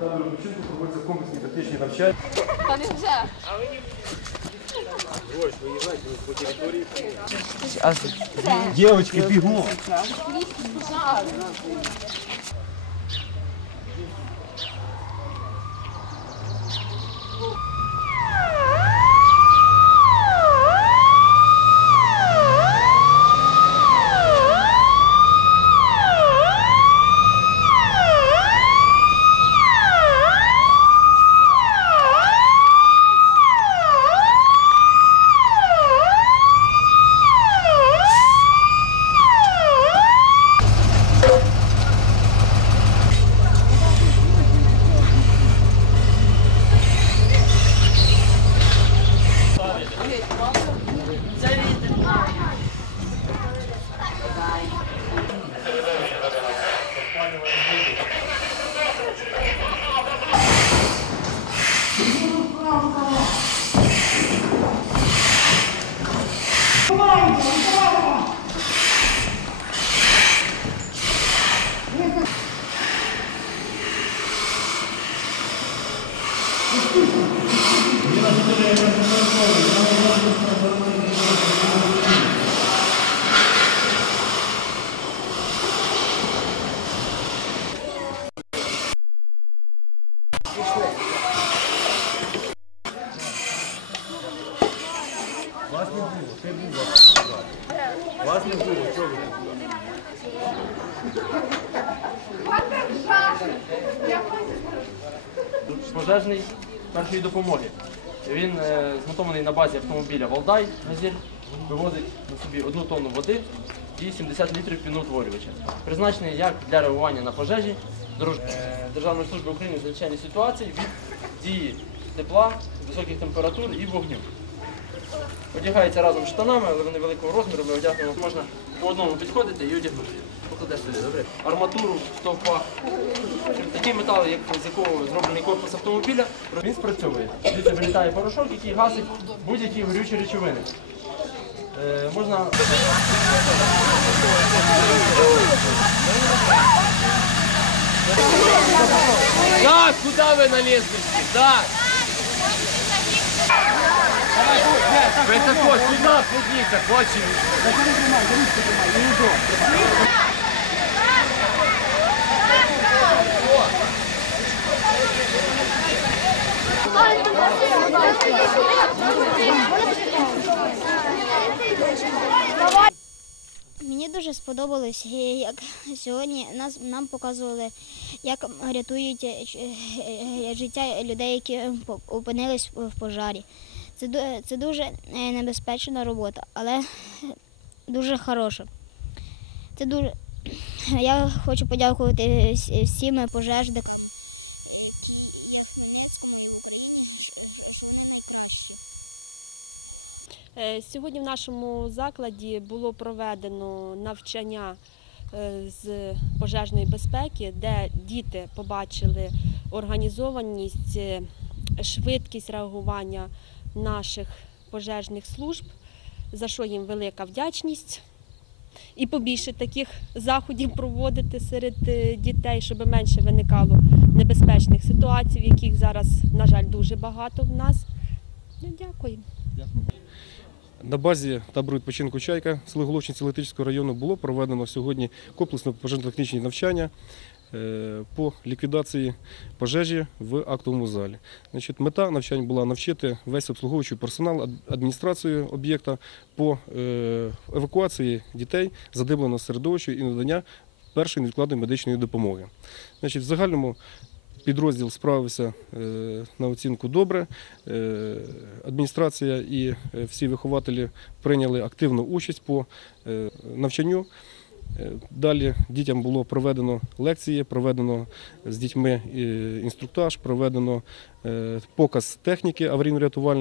табору відпочинку проводяться комплексні тактичні навчання. Та не вже. Дівчатки, бігом! Вас не було, ти був вас. Вас не пожежний першої допомоги. Він е, змотований на базі автомобіля Валдай Газель, вивозить на собі одну тонну води і 70 літрів піноутворювача. Призначений як для реагування на пожежі е, Державної служби України з надзвичайних ситуацій від дії тепла, високих температур і вогню. Одягається разом з штанами, але вони великого розміру, ми одягнемо можна по одному підходити і одягнути. Покладеш сюди, добре? Арматуру в стовпах. Такий метал, як з якого зроблений корпус автомобіля, він спрацьовує. Звідси вилітає порошок, який гасить будь-які горючі речовини. Е, можна Так, куда вы на лестнице? Так. Мені дуже сподобалось, е, як сьогодні нас нам показували, як рятують е, е, життя людей, які опинились в пожарі. Це це дуже е, небезпечна робота, але дуже хороша. Це дуже я хочу подякувати всім пожежникам. Е, Сьогодні в нашому закладі було проведено навчання е, з пожежної безпеки, де діти побачили організованість, швидкість реагування наших пожежних служб, за що їм велика вдячність. І побільше таких заходів проводити серед е, дітей, щоб менше виникало небезпечних ситуацій, яких зараз, на жаль, дуже багато в нас. Ну, Дякую. На базі табору відпочинку Чайка Селиголовчинці Летичського району було проведено сьогодні комплексне пожежно-технічні навчання по ліквідації пожежі в актовому залі. Значить, мета навчань була навчити весь обслуговуючий персонал, ад- адміністрацію об'єкта по е, евакуації дітей задимленого середовища і надання першої невідкладної медичної допомоги. Значить, в загальному підрозділ справився е, на оцінку добре. Е, Адміністрація і е, всі вихователі прийняли активну участь по е, навчанню. Е, Далі дітям було проведено лекції, проведено з дітьми е, інструктаж, проведено е, показ техніки аварійно-рятувальної.